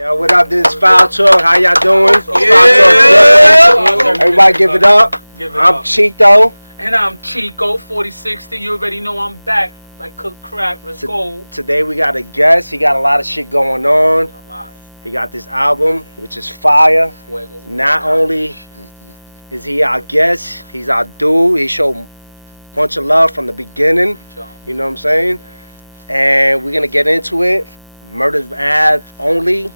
Yo, what up? This is Foul Talk. How y'all doing? Yeah. Everybody give it up. I'm Cheeto. And I'm Chico, 4060. You already know I'm back like cook crack. Let's go. Today we got a guest. He got a lot of shit going on. A lot. He got this album, which is fire. Fuego. Not only is he our guest, he's our dude. He showed a bunch of love from the beginning. You know what I'm saying? And we're going to get into it. Murder Ave only.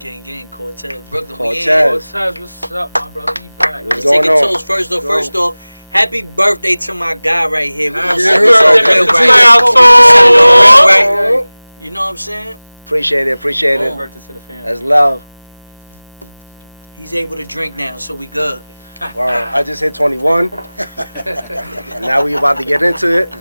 Gang, Cortez, Brooklyn. Cortez. What's up, my brother? We back. What's Let's take going it on? toast. First off, happy birthday to my guy right here. We Happy gonna birthday, real Mr. right. Foul Right. You know what I'm saying? Appreciate it. Happy birthday to the family. That's love. He's able to drink now, so we good. Wow, I just hit 21. Now we about to get into it.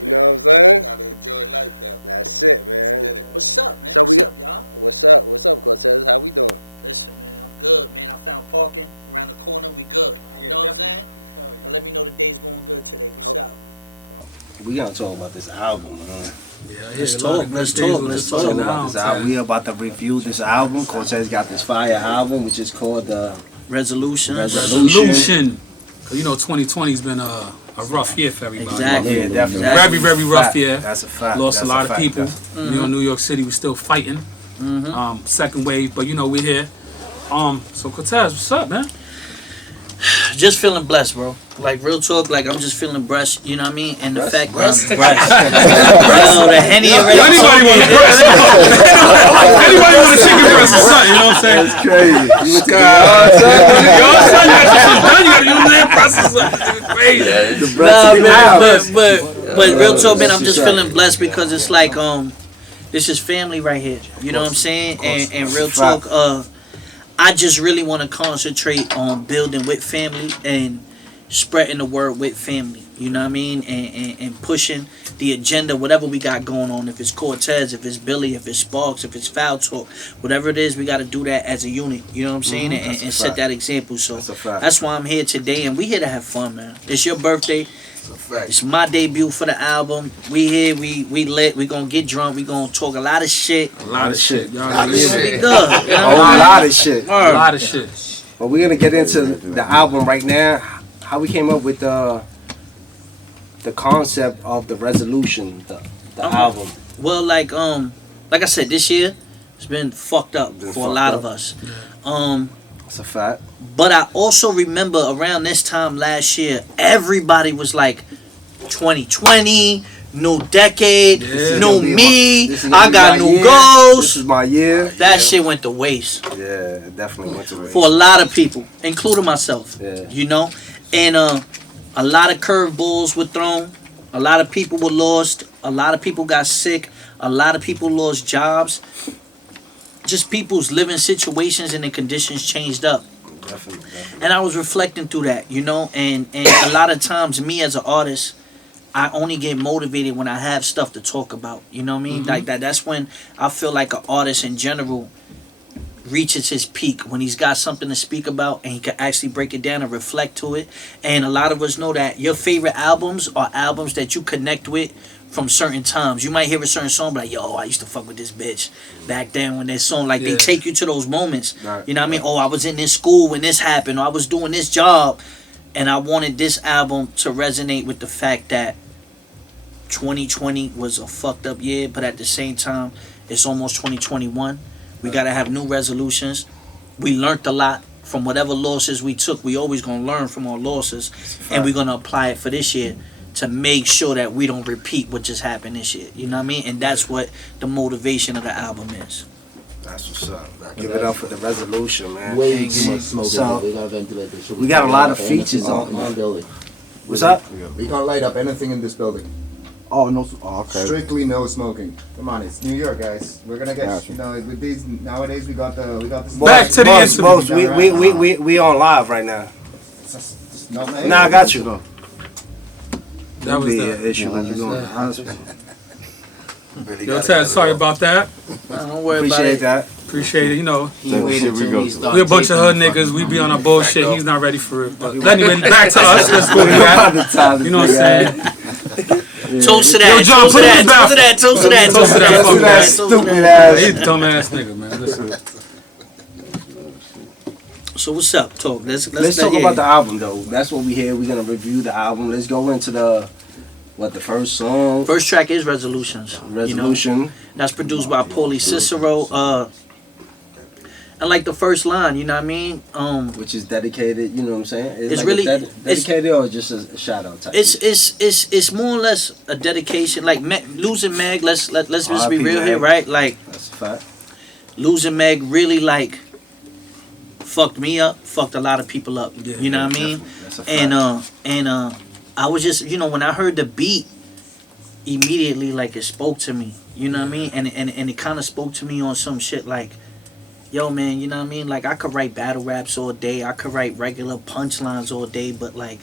You know what I'm saying? Gotta enjoy life now. That's it, man. What's up, man? So What's we up, y'all? What's up? What's up, Cortez? How we doing? Listen, man, I'm good, man. I found parking around the corner. We good. You know what I'm saying? Hell yeah. Now let me know the day's going good today. What's up? We gonna talk about this album, man. Yeah, Let's talk. Let's talk About this album. We about to review this album. Cortez got this fire album, which is called Resolution. Resolution. Cause you know 2020's been a rough year for everybody. Exactly. Yeah, definitely. Very, very rough year. That's a fact. Lost That's a lot of fact. people. That's- You know, New York City was still fighting. Second wave, but you know we're here. So Cortez, what's up, man? Just feeling blessed, bro. Like real talk, like I'm just feeling blessed. You know what I mean? And the fact that I'm the Henny already. Anybody want a breast? Anybody want a chicken breast or something? You know what I'm saying? That's crazy. Yo, son, you got some done. You got your own breast or something. It's crazy. Nah, man, but real talk, man, I'm just feeling blessed because it's like this is family right here. You know what I'm saying? And real talk, I just really want to concentrate on building with family and spreading the word with family. You know what I mean? And pushing the agenda, whatever we got going on. If it's Cortez, if it's Billy, if it's Sparks, if it's Foul Talk, whatever it is, we got to do that as a unit. You know what I'm saying? And set that example. So that's why I'm here today, and we here to have fun, man. It's your birthday. It's my debut for the album. We here, we lit. We gonna get drunk. We gonna talk a lot of shit. A lot of shit. Y'all It's got gonna be shit. good. You know? A lot of shit. A lot of shit. Well, we're gonna get into the album right now. How we came up with the concept of the resolution, the album. Well, like I said, this year it's been fucked up for a lot of us. That's a fact. But I also remember around this time last year, everybody was like, 2020, new decade, new me, I got new goals. This is my year. That shit went to waste. Yeah, it definitely went to waste. For a lot of people, including myself. Yeah. You know? And a lot of curveballs were thrown. A lot of people were lost. A lot of people got sick. A lot of people lost jobs. Just people's living situations and the conditions changed up. Definitely. And I was reflecting through that, you know, and a lot of times me as an artist, I only get motivated when I have stuff to talk about. You know what I mean? Like that's when I feel like an artist in general reaches his peak, when he's got something to speak about and he can actually break it down and reflect to it. And a lot of us know that your favorite albums are albums that you connect with from certain times. You might hear a certain song, but like, yo, I used to fuck with this bitch back then when this song, like, they take you to those moments. Right. You know what I mean? Oh, I was in this school when this happened, or I was doing this job. And I wanted this album to resonate with the fact that 2020 was a fucked up year, but at the same time, it's almost 2021. We gotta have new resolutions. We learned a lot from whatever losses we took. We always gonna learn from our losses, and we're gonna apply it for this year to make sure that we don't repeat what just happened this year. You know what I mean? And that's what the motivation of the album is. That's what's up. Give it up for the resolution, man. Way too much smoke. So, We gotta ventilate this shit. we got a lot of features on building. What's up? We can't light up anything in this building. Oh no! Oh, okay. Strictly no smoking. Come on, it's New York, guys. We're gonna get with these nowadays. We got this. Back to the interview. We on live right now. It's not my Nah, I got you. That was the the issue when you go to the hospital. Yo, Ted, sorry about that. Don't worry Appreciate about that. Appreciate it. You know, it. He waited till he started. we a bunch of hood niggas. We be on our bullshit. He's not ready for it. But anyway, back to us. Let's go through that. You know what I'm saying? Toast to that. Yo, John, toast put to him in the that. Toast to that. Toast to that. Fuck that. Stupid ass. He's a dumbass nigga, man. Listen. So what's up, talk? Let's talk about the album though. That's what we here. We're gonna review the album. Let's go into the first song. First track is Resolutions. Resolution. You know? That's produced by Paulie Cicero. And like the first line, you know what I mean? Which is dedicated. You know what I'm saying? It's like really dedicated or just a shout out type. It's more or less a dedication. Like losing Meg. Let's just be real here, right? Like that's a fact. Losing Meg really like fucked me up, fucked a lot of people up. Yeah, you know what I mean? That's a fact. And I was just, you know, when I heard the beat, immediately like it spoke to me. You know what I mean? And it kind of spoke to me on some shit like, yo man, you know what I mean? Like I could write battle raps all day, I could write regular punchlines all day, but like,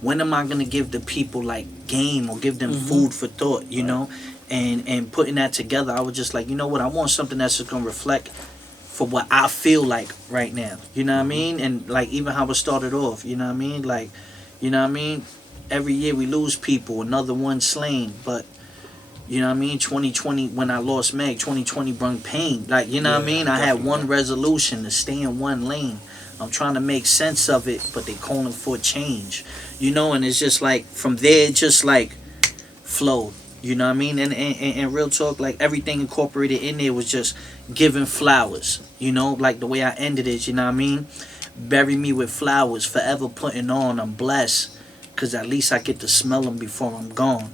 when am I gonna give the people like game or give them food for thought? You know? And putting that together, I was just like, you know what? I want something that's just gonna reflect for what I feel like right now, you know what I mean? And like even how it started off, you know what I mean? Like, you know what I mean? Every year we lose people, another one slain, but you know what I mean? 2020, when I lost Meg, 2020 brung pain. Like, you know what I mean? I had one resolution to stay in one lane. I'm trying to make sense of it, but they calling for change, you know? And it's just like, from there, it just like flowed. You know what I mean? And real talk, like everything incorporated in there was just giving flowers. You know, like the way I ended it, you know what I mean? Bury me with flowers, forever putting on, I'm blessed. Because at least I get to smell them before I'm gone.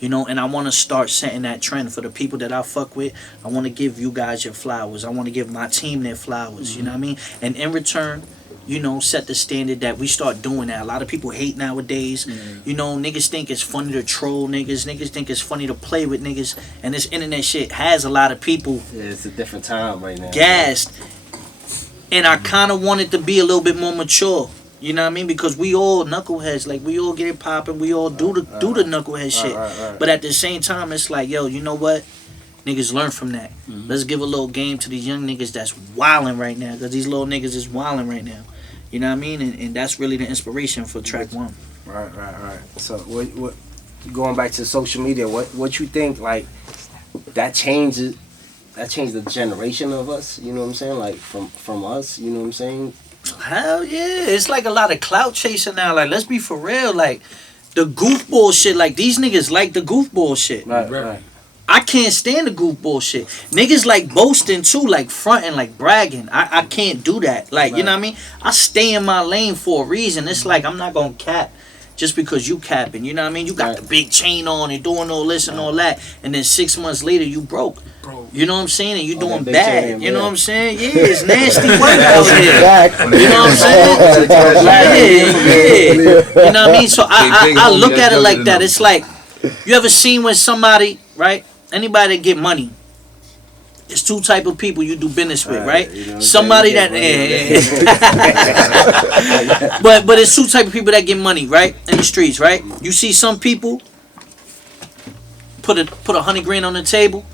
You know, and I want to start setting that trend for the people that I fuck with. I want to give you guys your flowers. I want to give my team their flowers, you know what I mean? And in return, you know, set the standard that we start doing that. A lot of people hate nowadays. You know, niggas think it's funny to troll niggas. Niggas think it's funny to play with niggas. And this internet shit has a lot of people It's a different time right now. gassed. And I kind of wanted to be a little bit more mature. You know what I mean? Because we all knuckleheads. Like, we all get it popping. We all do the knucklehead shit. But at the same time, it's like, yo, you know what? Niggas learn from that. Let's give a little game to these young niggas that's wilding right now. Because these little niggas is wilding right now. You know what I mean? And that's really the inspiration for track one. Right. So, what going back to social media, what you think, like, that changed the generation of us? You know what I'm saying? Like, from us, you know what I'm saying? Hell yeah. It's like a lot of clout chasing now. Like, let's be for real. Like, the goofball shit. Like, these niggas like the goofball shit. Right. I can't stand the goofball shit. Niggas like boasting too, like fronting, like bragging. I can't do that. Like, you know what I mean? I stay in my lane for a reason. It's like, I'm not gonna cap just because you capping. You know what I mean? You got the big chain on and doing all this and all that. And then 6 months later, you broke. You know what I'm saying? And you doing bad. Chain, you know what I'm saying? Yeah, it's nasty work out here. You know what I'm saying? Yeah. You know what I mean? So I look at it like that. It's like, you ever seen when somebody, right? Anybody that get money, it's two type of people you do business with, right? You know somebody that, but it's two type of people that get money, right? In the streets, right? You see some people put $100 grand on the table.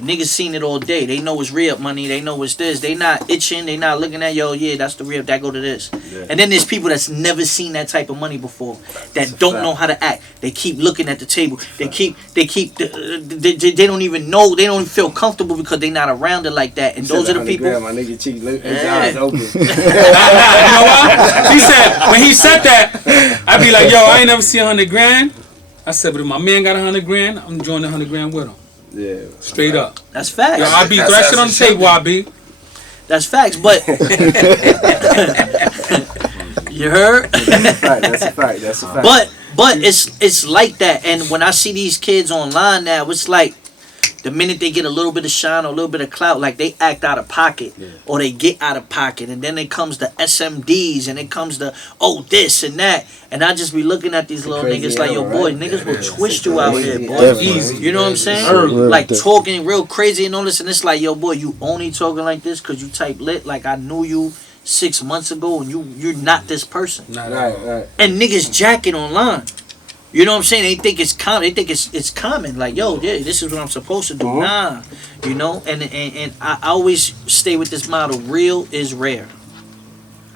Niggas seen it all day. They know it's real money. They know it's this. They not itching. They not looking at, yo, yeah, that's the real. That go to this. Yeah. And then there's people that's never seen that type of money before that don't know how to act. They keep looking at the table. They don't even know. They don't feel comfortable because they not around it like that. And those are the people. Grand, my nigga cheek, his eyes open. You know what? He said, when he said that, I be like, yo, I ain't never see $100 grand. I said, but if my man got $100 grand, I'm joining $100 grand with him. Yeah, straight up. That's facts. Yo, I be thrashing on the table. I be. That's facts, but you heard. That's a fact. But it's like that, and when I see these kids online now, it's like the minute they get a little bit of shine or a little bit of clout, like they act out of pocket or they get out of pocket, and then it comes to SMDs and it comes to this and that, and I just be looking at these little niggas like, yo, boy, niggas will twist you out here, boy. Easy. You know what I'm saying? Like talking real crazy and all this, and it's like, yo, boy, you only talking like this because you type lit. Like, I knew you 6 months ago, and you're not this person. Right. And niggas jacket online. You know what I'm saying? They think it's common. They think it's common. Like, yo, yeah, this is what I'm supposed to do. Nah, you know. And I always stay with this model. Real is rare.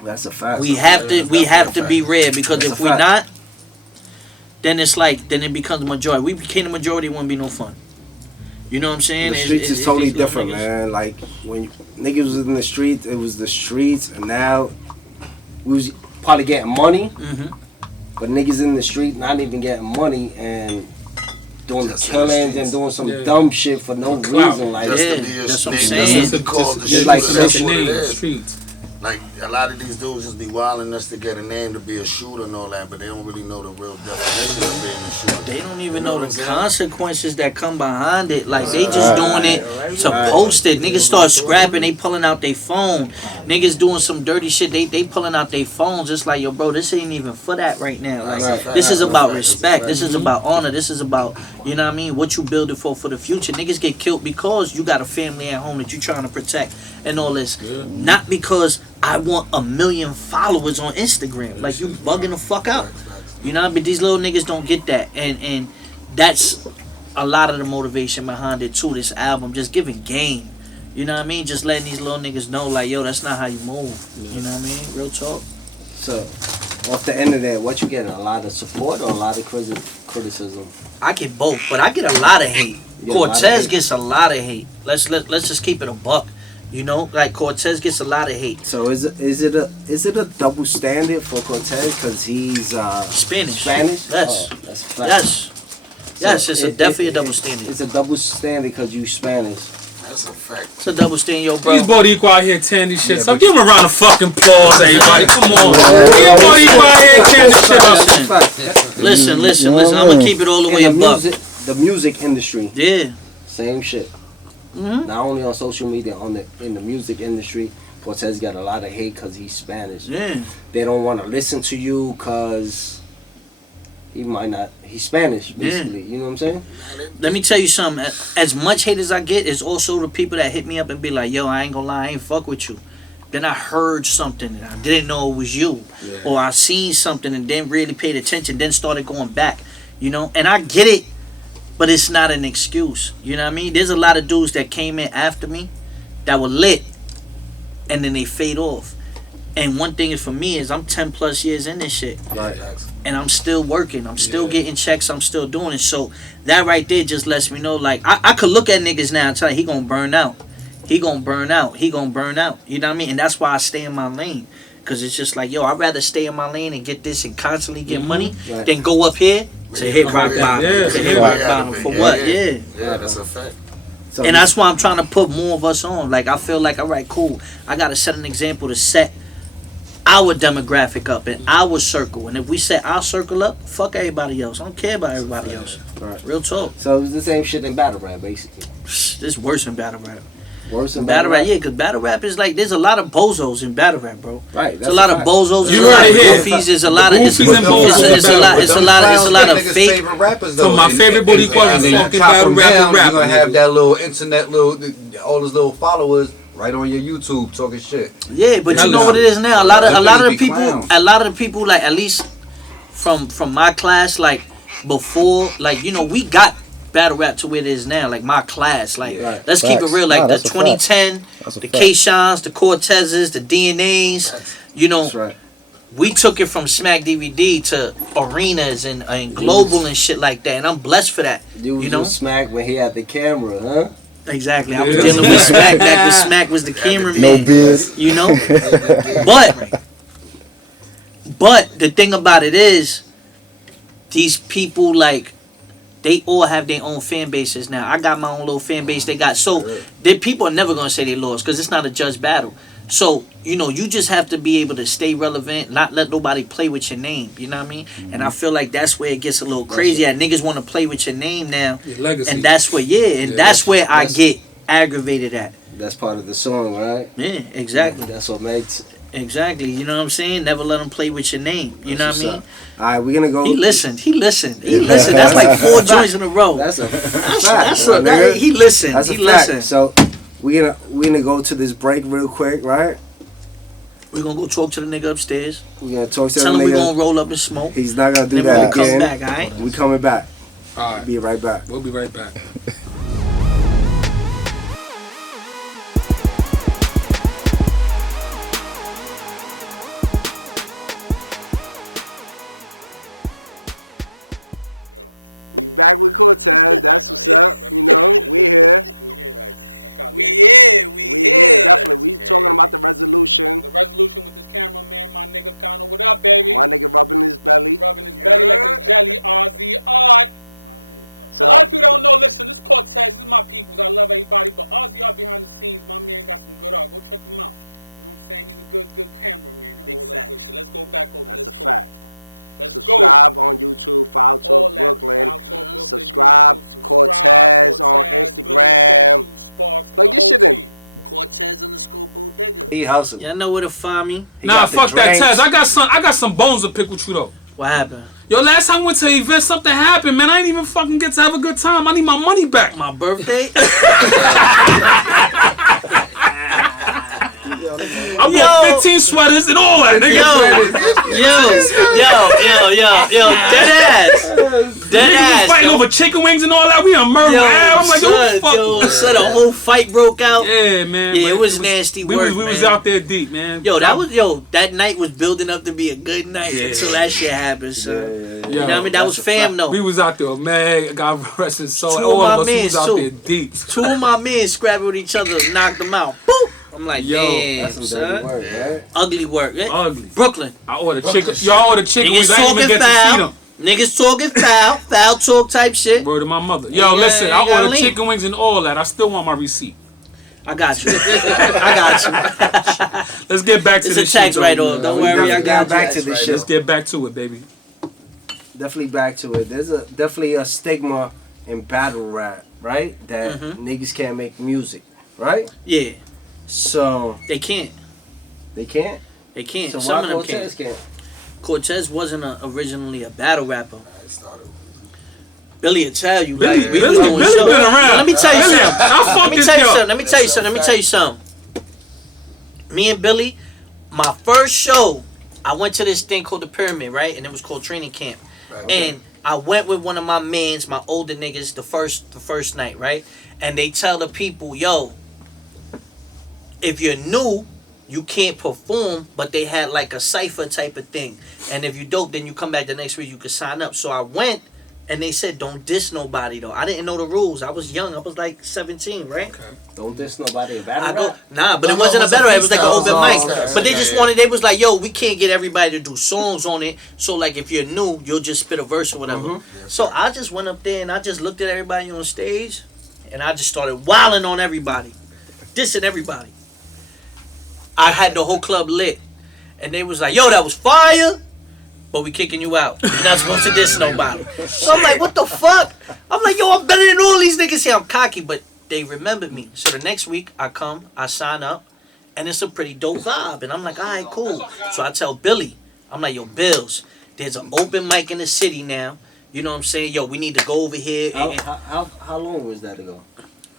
That's a fact. We have to be rare, because if we're not, then it's like, then it becomes the majority. We became the majority, it wouldn't be no fun. You know what I'm saying? The streets is totally these little different, niggas. man. Like when niggas was in the streets, it was the streets, and now we was probably getting money, but niggas in the street not even getting money and doing Just killings in the and doing some Yeah. dumb shit for no Clout. reason. Like Just Yeah, to be a that's what I'm snake, saying. just to call the Just shit like what to it make is. name the streets. Like a lot of these dudes just be wilding us to get a name to be a shooter and all that, but they don't really know the real definition of being a shooter. They don't even You know what I'm the saying? consequences that come behind it. Like, they just doing it to post it. Niggas start scrapping, they pulling out their phone. Niggas doing some dirty shit, they pulling out their phones. It's like, yo, bro, this ain't even for that right now. Like, That's a fact. this is That's a about fact. respect. That's a This is about honor. This is about, you know what I mean, what you building for the future. Niggas get killed because you got a family at home that you trying to protect and all this. Not because I want 1 million followers on Instagram. Like, you bugging the fuck out. You know, but these little niggas don't get that, and that's a lot of the motivation behind it too. This album, just giving game. You know what I mean? Just letting these little niggas know, like, yo, that's not how you move. You know what I mean? Real talk. So, off the end of that, what you get? A lot of support or a lot of criticism? I get both, but I get a lot of hate. You get a lot of Cortez hate. gets a lot of hate. Let's just keep it a buck. You know, like Cortez gets a lot of hate. So is it a double standard for Cortez because he's Spanish. Spanish? Yes. Oh, that's a fact. Yes. Yes, it's definitely a double standard. It's a double standard because you Spanish. That's a fact. It's a double standard, yo, bro. These Boricua out here tearing this shit. So give him a round of fucking applause, everybody. Come on. Give Boricua out here tearing this shit up. That's a fact. Listen. You know I'm gonna keep it all the way In above. the music industry, Yeah. same shit. Mhm. Not only on social media, in the music industry, Cortez got a lot of hate because he's Spanish. Yeah. They don't want to listen to you because he might not. He's Spanish, basically. You know what I'm saying? Let me tell you something. As much hate as I get, is also the people that hit me up and be like, yo, I ain't gonna lie, I ain't fuck with you. Then I heard something and I didn't know it was you. Yeah. Or I seen something and then really paid attention, then started going back. You know? And I get it, but it's not an excuse. You know what I mean? There's a lot of dudes that came in after me that were lit and then they fade off. And one thing for me is I'm 10 plus years in this shit. Right. And I'm still working. I'm still getting checks. I'm still doing it. So that right there just lets me know, like, I could look at niggas now and tell you, he gonna burn out. He gonna burn out. He gonna burn out. You know what I mean? And that's why I stay in my lane. Because it's just like, yo, I'd rather stay in my lane and get this and constantly get money Right. than go up here to hit rock bottom. Yeah, To yeah. hit rock bottom. For what? Yeah. Yeah, that's a fact. So And that's why I'm trying to put more of us on. Like, I feel like, all right, cool. I got to set an example to set our demographic up in our circle. And if we set our circle up, fuck everybody else. I don't care about everybody else. Right. Real talk. So it's the same shit in battle rap, basically. This is worse than battle rap. Worse than Battle rap, yeah, because battle rap is like, there's a lot of bozos in battle rap, bro. Right. There's a lot of bozos. You there's a lot heard of it here. goofies, there's a lot of Goofies and bozos it's a lot. It's a lot of fake. favorite rappers, though. From my favorite Boricua and then you fucking chop battle them rapper down, rapper. you're gonna have that little internet, all those little followers right on your YouTube talking shit. Yeah, but Hell you know yeah. what it is now. A lot of Them the niggas be people, like at least from my class, like before, like you know, we got battle rap to where it is now. Like my class, like Yeah. let's keep it Facts. real. Like No, the that's a fact. 2010, That's a the fact. K-Shans, the Cortezes, the DNAs. You know, That's right. we took it from Smack DVD to arenas and global and shit like that. And I'm blessed for that. Dude You know? was smack when he had the camera, huh? Exactly. I was dealing with Smack back when Smack was the cameraman. No beard. You know? But the thing about it is, these people, like, they all have their own fan bases now. I got my own little fan base. They got, so the people are never going to say they lost because it's not a judge battle. So, you know, you just have to be able to stay relevant, not let nobody play with your name. You know what I mean? And I feel like that's where it gets a little crazy. Niggas want to play with your name now. Your legacy. And that's where, Yeah, that's where I that's- get aggravated at. That's part of the song, right? Yeah, exactly. That's what makes. Exactly. You know what I'm saying? Never let them play with your name. You know what I mean? All right, we're gonna go. He listened. That's like 4 joints in a row. That's a fact. That's my nigga. he listened. That's a He fact. listened. So we're gonna go to this break real quick, right? We're gonna go talk to the nigga upstairs. We're gonna talk to Tell the him we're nigga. gonna roll up the smoke. He's not gonna do Then we're that gonna come again. back, alright? We coming back. All right. Be right back. We'll be right back. We back with Cortez. That's what's up. You know, we here. We here. Definitely. We talking about the resolution. The resolution with this cameraman, my nigga Connor. What up, baby? My nigga rubbing his belly. Rubbing his belly like his jelly. RZ Art. So, A lot of people don't know. Listen, this Cortez. This is my peoples. I love everybody, but RZ Art behind the scenes, my man got some good art. Go check him out. You know what I'm saying? He's a good cameraman. Big all that fact. good shit. Let's go back over. that's Let's a go. fact. Let's Subscribe on YouTube, FOULTALK All that. Brooklyn. Foul Talk Brooklyn, Subscribe YouTube, to Cortez on Instagram. Billy, Sparks, Plug the your whole shit in. team. Cortez _ Bodega. He hustling. Y'all know where to find me. Nah, got the fuck that drinks. Taz. I got some bones to pick with you though. What happened? Yo, last time I went to an event, something happened, man. I didn't even fucking get to have a good time. I need my money back. My birthday? I bought 15 sweaters and all that, nigga. Yo, dead ass. Niggas was fighting over chicken wings and all that. We done murdered. I'm like, yo, fuck. So the whole fight broke out. Yeah, man. Yeah, but it was nasty we work, was man. out there deep, man. That night was building up to be a good night Yeah. until that shit happened, so. Yo, You know what I mean? That was fam though. We was out there, man. God rest his soul. Two All of my of us we was mans, out too. there deep. Two of my men scrapped with each other and knocked them out. Boop! I'm like, Yo, damn, That's some dirty son. work, right? Ugly work. Eh? Ugly. Brooklyn. I ordered chicken. Y'all ordered chicken wings. I didn't even get to see them. Niggas talking foul talk type shit. Word to my mother. Yo, listen, I ordered chicken wings and all that. I still want my receipt. I got you. I got you. Let's get back to It's this a tax shit. write-off. Don't worry, I got back you. to this Let's shit. get back to it, baby. Definitely back to it. There's definitely a stigma in battle rap, right? That niggas can't make music, right? Yeah, So they can't. they can't. They can't. So Some why of them Cortez can't. can't? Cortez wasn't originally a battle rapper. Billy will tell you. Billy like, been doing shows. around. Let me tell you Billy, something. I fuck Let me this tell you yo. something. Let me tell you something. Me and Billy, my first show, I went to this thing called the Pyramid, right? And it was called Training Camp. And I went with one of my mans, my older niggas, the first night, right? And they tell the people, yo, if you're new, you can't perform, but they had like a cypher type of thing. And if you dope, then you come back the next week, you can sign up. So I went, and they said, don't diss nobody, though. I didn't know the rules. I was young. I was like 17, right? Okay. Don't diss nobody in battle I go, rap. nah, but No, it wasn't no, a battle rap. It was like an open freestyle. mic. Okay, But they okay, just yeah. wanted, they was like, yo, we can't get everybody to do songs on it. So, like, if you're new, you'll just spit a verse or whatever. So I just went up there and I just looked at everybody on stage and I just started wilding on everybody, dissing everybody. I had the whole club lit. And they was like, yo, that was fire, but we kicking you out. You're not supposed to diss nobody. So I'm like, what the fuck? I'm like, yo, I'm better than all these niggas here. I'm cocky, but they remembered me. So the next week, I come, I sign up, and it's a pretty dope vibe. And I'm like, all right, cool. So I tell Billy, I'm like, yo, Bills, there's an open mic in the city now. You know what I'm saying? Yo, we need to go over here. And How long was that ago?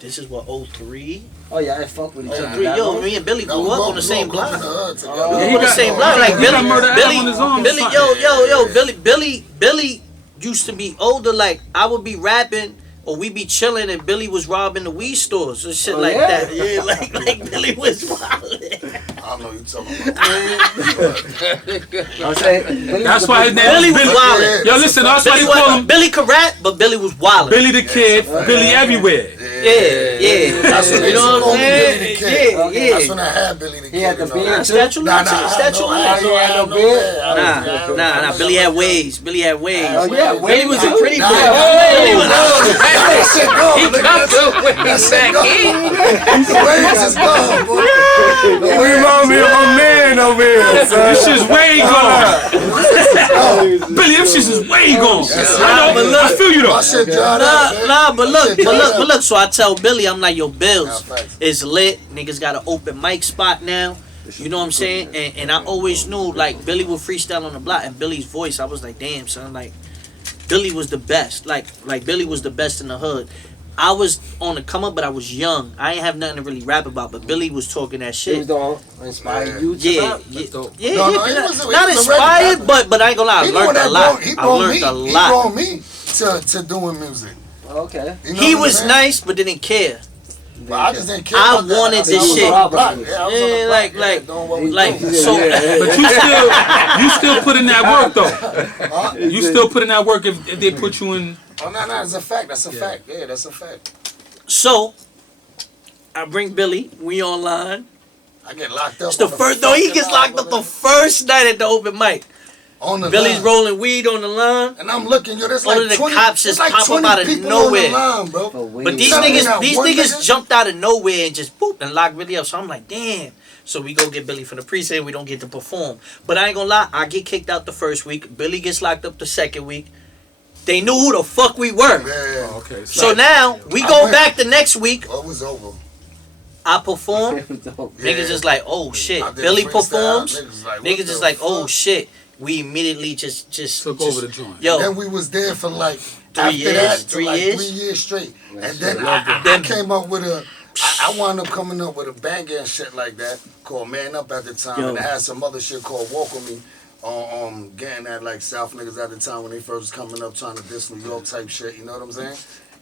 this is what, 03? Oh yeah, I fuck with each other. 03. Yo, me and Billy No, grew up on the same block. Yeah, he On the got- same block. Like he got murder Adam on his arm or Billy, something. Billy used to be older. Like I would be rapping or we be chilling, and Billy was robbing the weed stores and shit like yeah? that. Yeah, like Billy was wild. I don't know you talking about. I'm saying That's why his name Billy is was Billy. wildin'. Yo, listen, that's why they call him Billy could rap, but Billy was wild. Billy the Kid, Billy everywhere. Yeah. That's when they You know what I'm Billy the saying? Kid. Yeah. That's when I had Billy the Kid. He had the and all beard that. too. Statue Nah, limits. Statue limits. Nah. Billy had waves. Billy had waves. Oh yeah, Billy was a pretty Nah, boy. That shit gone. He come through when he said he. The waves is gone, boy. The You waves remind me of a man over here. This shit's way gone. Billy, them shits is way gone. I know, I feel you though. My shit dried up, man. Nah, but look. So I tell Billy, I'm like, yo, Bills, it's lit. Niggas got an open mic spot now. You know what I'm saying? And I always knew, like, Billy would freestyle on the block, and Billy's voice, I was like, damn, son, like, Billy was the best. Like Billy was the best in the hood. I was on the come up, but I was young. I ain't have nothing to really rap about, but Billy was talking that He was shit. the one who inspired you to Yeah, rap. yeah, dope. yeah. No, yeah, he was not already inspired, rapping. but I ain't gonna lie, I He learned a lot. He I brought learned me. a He lot. brought me to doing music. Okay. You know He what I'm was saying? nice, but didn't care. But I just didn't care. I about that. wanted I this was shit. on the block. Yeah, I was on the Yeah, block. like so. But you still put in that work though. You still put in that work if they put you in. Oh no, that's a fact. That's a fact. Yeah, that's a fact. So I bring Billy. We online. I get locked up. It's the first. No, he gets locked up the first night at the open mic. On the Billy's line. rolling weed on the line. And I'm looking, yo, there's All like of the 20, cops just like pop 20 up out of people nowhere. on the line, bro. But these Tell me niggas, that these one niggas nigga- jumped out of nowhere and just boop and locked Billy up. So I'm like, damn. So we go get Billy for the pre-sale. We don't get to perform. But I ain't gonna lie, I get kicked out the first week. Billy gets locked up the second week. They knew who the fuck we were. Yeah. Okay. So now we go back the next week. Oh, it was over. I perform. Yeah. Niggas is like, oh shit. I did Billy freestyle. performs. What Niggas the is like, oh fuck? shit. We immediately just Took over the joint. Yo, Then we was there for like 3 after years, that, 3 like years? 3 years straight. And then Loved it. I came up with I wound up coming up with a banger and shit like that called Man Up at the time. Yo. And it had some other shit called Walk With Me. Getting at like South niggas at the time when they first was coming up trying to diss New York type shit, you know what I'm saying?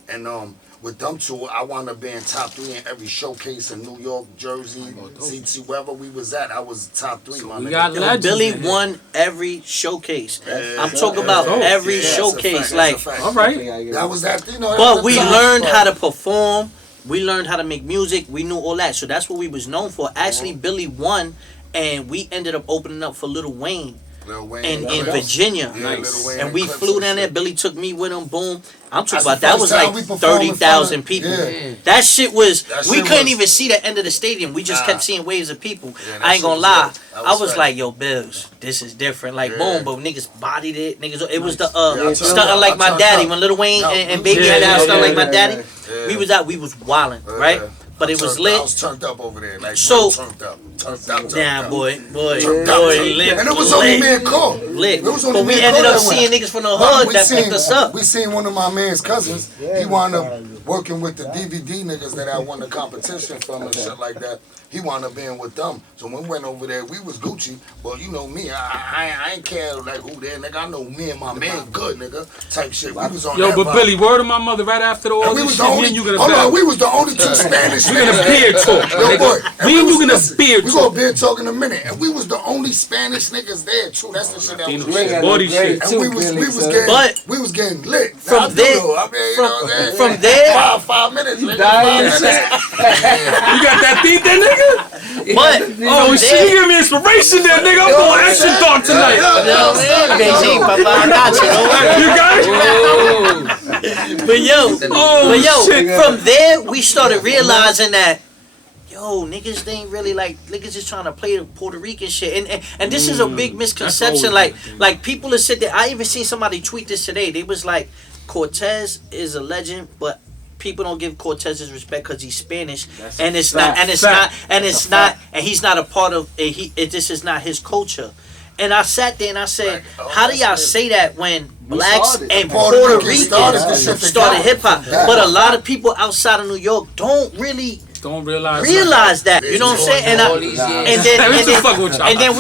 And with them two, I wound up being top 3 in every showcase in New York, Jersey, ZT, wherever we was at, I was top 3. So my we nigga. got legends. Billy in here. won every showcase. Yeah, I'm talking about dope. every Yeah, that's a showcase. fact, Like, that's a fact. All right. That was that, you know. but we learned how to perform. We learned how to make music. We knew all that. So that's what we was known for. Actually, Billy won, and we ended up opening up for Lil Wayne in Virginia. Nice. And we flew down there. Billy took me with him. Boom. I'm talking That's about the that first was time like we performed in 30,000 front of- people. Yeah. That shit was. That We shit couldn't was- even see the end of the stadium. We just Nah. kept seeing waves of people. Yeah, that I ain't shit gonna was lie. dope. That I was was fat. like, yo, Bills, this is different. Like, Yeah. boom, but niggas bodied it. Niggas, it was the Yeah, I stunting turned like up. my I daddy turned when Lil Wayne No, and we Baby was- had Yeah, that yeah, stunt yeah, like my yeah, daddy. Yeah. We was out. We was wilding, right? But it was I lit. was turned up over there, like So- real turned up. Damn, boy, Turned up, lit. and it was only me and Cole. Lit. It was only But me we and ended Cole up that went. seeing niggas from the hood that picked us up. We seen one of my man's cousins. He wound up working with the DVD niggas that I won the competition from and shit like that. He wound up being with them. So when we went over there, we was Gucci. But you know me, I ain't care like who there, nigga. I know me and my man good, nigga. Type shit. We was on Yo, that but vibe. Billy, word of my mother, right after all And we this was shit, the me only, and you gonna hold on, battle. we was the only two Spanish We gonna niggas beer there. talk, Yo, nigga. boy, and Me and you was- gonna listen, beer We talk. gonna beer talk in a minute. And we was the only Spanish niggas there too. That's the shit that Latino was shit, lit. body shit. And we was getting But getting lit. from I do there- though. I mean, you know what I'm saying? from there- 5 minutes. nigga, dying? 5 minutes. You got that teeth there, nigga? But Oh shit, you give me inspiration there, nigga. I'm going action thought tonight. Beijing, Papa, I got you. Don't worry. You got it? But yo, Oh shit. from there we started realizing that niggas they ain't really like niggas just trying to play the Puerto Rican shit, and this is a big misconception. Like people that sit there. I even seen somebody tweet this today. They was like, Cortez is a legend, but people don't give Cortez his respect because he's Spanish, and it's not, and he's not a part of. This is not his culture. And I sat there and I said, how do y'all say that when blacks and Puerto Ricans started hip hop? But a lot of people outside of New York don't really Don't realize that. You know what I'm saying? And then we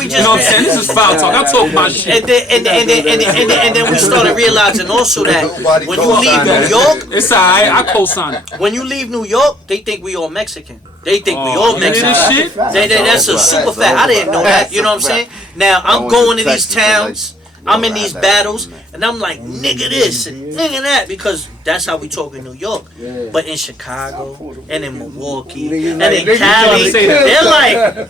just, you know what I'm saying? This is foul talk. I talk my shit. and then we started realizing also that when you leave New York, It's alright. I co-sign it. when you leave New York, they think we all Mexican. They think we Oh, all you hear Mexican. this shit? That's a super fact. I didn't know that. You know what I'm saying? Now I'm going to these towns. I'm in these battles, and I'm like, nigga this, and nigga that, because that's how we talk in New York. But in Chicago, and in Milwaukee, and in Cali, they're like,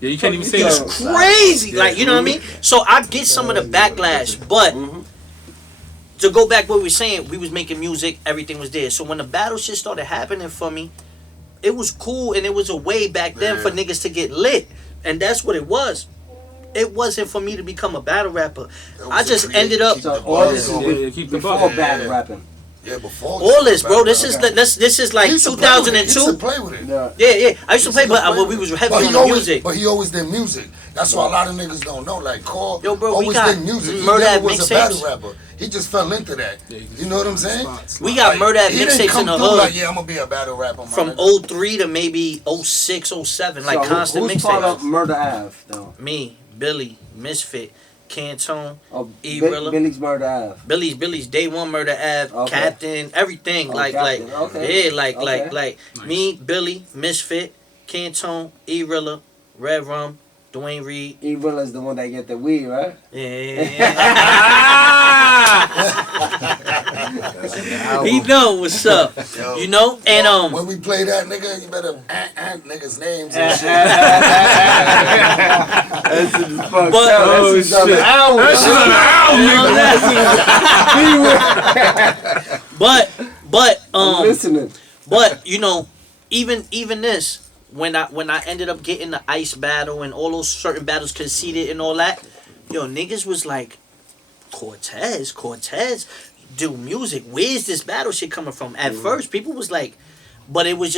Yeah, you can't even say this. crazy. Like, you know what I mean? So I get some of the backlash, but to go back what we were saying, we was making music, everything was there. So when the battle shit started happening for me, it was cool, and it was a way back then for niggas to get lit. And that's what it was. It wasn't for me to become a battle rapper. I just ended up All this Yeah, is keep the before buzz. battle rapping. Yeah, before. all this, bro. This is like He used to play with it. He 2002. used to play with it. Yeah. I used to play, but we was heavy But on he the always, music. but he always did music. That's why a lot of niggas don't know. Like Cole Yo, bro, we always got did music. He Murder never at was a mixtapes. battle rapper. He just fell into that. You know what I'm saying? We got Murder at He didn't mixtapes come in the through hood like, yeah, I'm gonna be a battle rapper. my from nigga. 03 to maybe 06, 07, like So constant who's part mixtapes. of Murder Ave though? Me, Billy, Misfit, Canton, Oh, E-Rilla. Billy's Murder Ave. Billy's Day One Murder Ave, Okay. Captain, everything. Oh, like Captain, okay. yeah, like Okay. me, Billy, Misfit, Canton, E-Rilla, Red Rum, Dwayne Reed. E-Rilla is the one that get the weed, right? He know what's up. Yo, You know, and when we play that, nigga, you better niggas' names and shit. but Oh shit! That shit on the album, nigga. but I'm listening. but you know, even this when I ended up getting the ice battle and all those certain battles conceded and all that, yo, niggas was like, Cortez do music. Where's this battle shit coming from? At first, people was like, but it was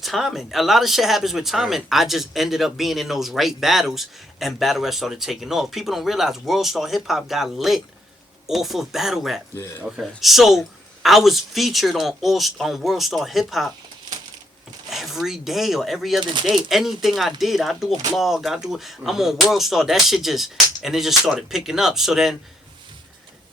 timing. A lot of shit happens with timing. I just ended up being in those right battles, and battle rap started taking off. People don't realize World Star Hip Hop got lit off of battle rap. Yeah. Okay. So I was featured on World Star Hip Hop every day or every other day. Anything I did, I do a blog. I'm on World Star. That shit just started picking up. So then,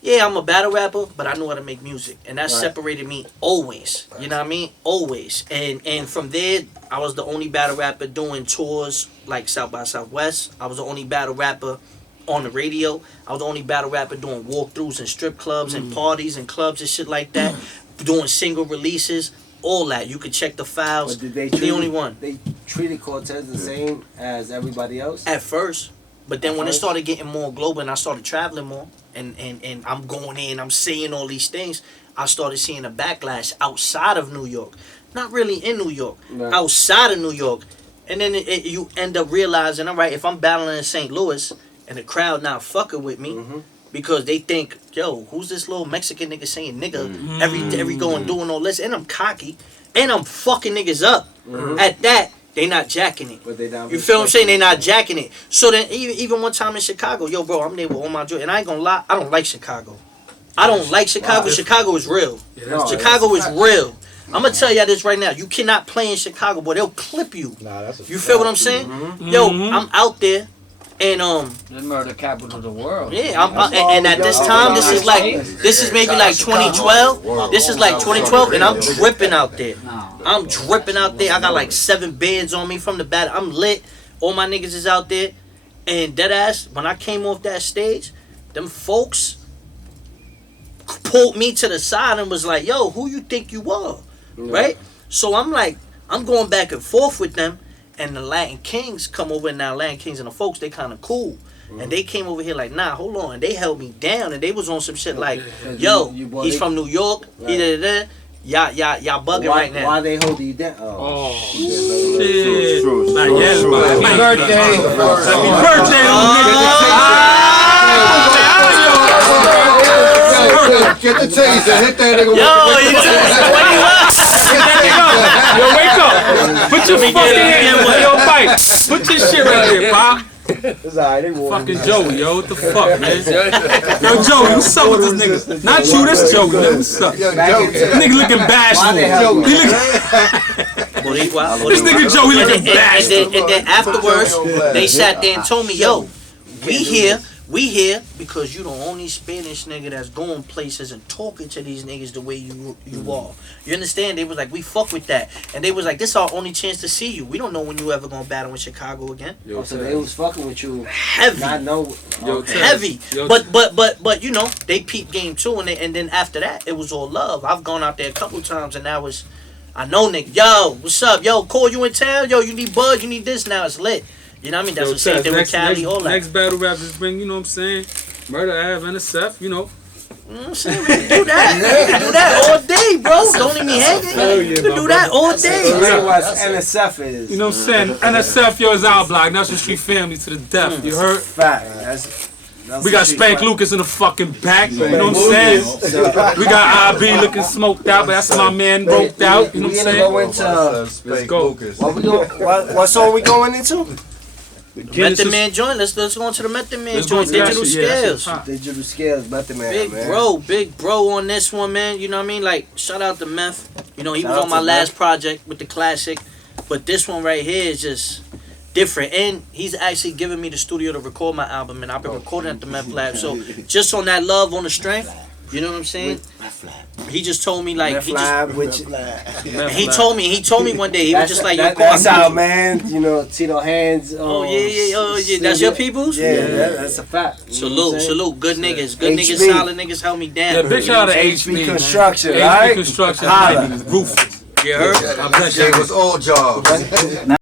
yeah, I'm a battle rapper, but I know how to make music, and that separated me always. You know what I mean? Always. And from there, I was the only battle rapper doing tours like South by Southwest. I was the only battle rapper on the radio. I was the only battle rapper doing walkthroughs and strip clubs and parties and clubs and shit like that. Doing single releases, all that. You could check the files. But did they the only one. They treated Cortez the same as everybody else? At first. But then At when first? it started getting more global and I started traveling more and I'm going in, I'm seeing all these things, I started seeing a backlash outside of New York. Not really in New York, Right. outside of New York. And then you end up realizing, all right, if I'm battling in St. Louis and the crowd not fucking with me because they think, yo, who's this little Mexican nigga saying nigga every go and doing all this, and I'm cocky and I'm fucking niggas up. At that, they not jacking it. But they not You feel what I'm saying? They not jacking it. So then even one time in Chicago, yo, bro, I'm there with all my joy, and I ain't gonna lie, I don't like Chicago. I don't like Chicago. Wow. Chicago is real. No, Chicago is real. I'm gonna tell y'all this right now. You cannot play in Chicago, boy. They'll clip you. Nah, that's a You feel what I'm saying? Yo, I'm out there, and The murder capital of the world. yeah, and at this time, this is maybe like 2012. This is like 2012, and I'm dripping out there. I'm dripping out there. I got like 7 bands on me from the battle. I'm lit. All my niggas is out there. And deadass, when I came off that stage, them folks pulled me to the side and was like, yo, who you think you are? Right? So I'm like, I'm going back and forth with them. And the Latin Kings come over. Now Latin Kings and the folks, they kind of cool. And they came over here like, nah, hold on. And they held me down. And they was on some shit like, yo, he's from New York. Right. Y'all bugging right now. Why they holding you down? Oh True, shit! true, Not true, yet, true. but Happy birthday. Happy birthday, old nigga! Get the taser, hit that nigga. Yo, Yo, wake up! Put your fucking hand on your bike. Put your shit right there, Pop. It's alright, they won. Fucking Joey, yo, what the fuck, man? Yo, Joey, what's up with this nigga? Not you, that's Joey, nigga. What's up? Nigga looking bashful. He looking. This nigga Joey looking bashful. And then afterwards, they sat there and told me, yo, we here because you the only Spanish nigga that's going places and talking to these niggas the way you are. You understand? They was like, we fuck with that. And they was like, this our only chance to see you. We don't know when you ever gonna battle in Chicago again. Oh, so they was fucking with you. Heavy. Not know. Yo, Okay. Heavy. Yo, But you know, they peep game too, and then after that, it was all love. I've gone out there a couple times, and that was, I know nigga, yo, what's up? Yo, call you in town? Yo, you need bud, you need this, now it's lit. You know what I mean? That's what I'm saying. With Cali, all that. Next battle rappers bring, you know what I'm saying? Murder Ave, NSF, you know. You know what I'm saying? We can do that. We can do that all day, bro. Don't leave me hanging. We can do that all So day. that's what NSF is. You know what I'm saying? NSF, yo, is our block. National Street Family to the death. You heard? Fact. That's We got Spank Lucas in the fucking back. You know what I'm saying? We got IB looking smoked out, but that's my man roped out. You know what I'm saying? Let's go. What song we going into? Method Man joint. Let's go into the Method Man Let's go joint. into that Digital shit. Yeah, that shit's Scales. hot. Digital Scales, Method Man. Big bro on this one, man. You know what I mean? Like, shout out to Meth. You know, he Shout was out on my to last Meth. project with the classic. But this one right here is just different. And he's actually giving me the studio to record my album, and I've been recording at the Meth Lab. So just on that love, on the strength, you know what I'm saying? He just told me like he told me one day he was just like, that's our man, you know, Tito Hands. Oh yeah. That's your peoples. Yeah, that's a fact. Salute, good niggas, HB. solid niggas held me down. Yeah, big shout out to HB Construction, man. right? HB Construction, roofing. Yeah, God bless you. It was all jobs. Now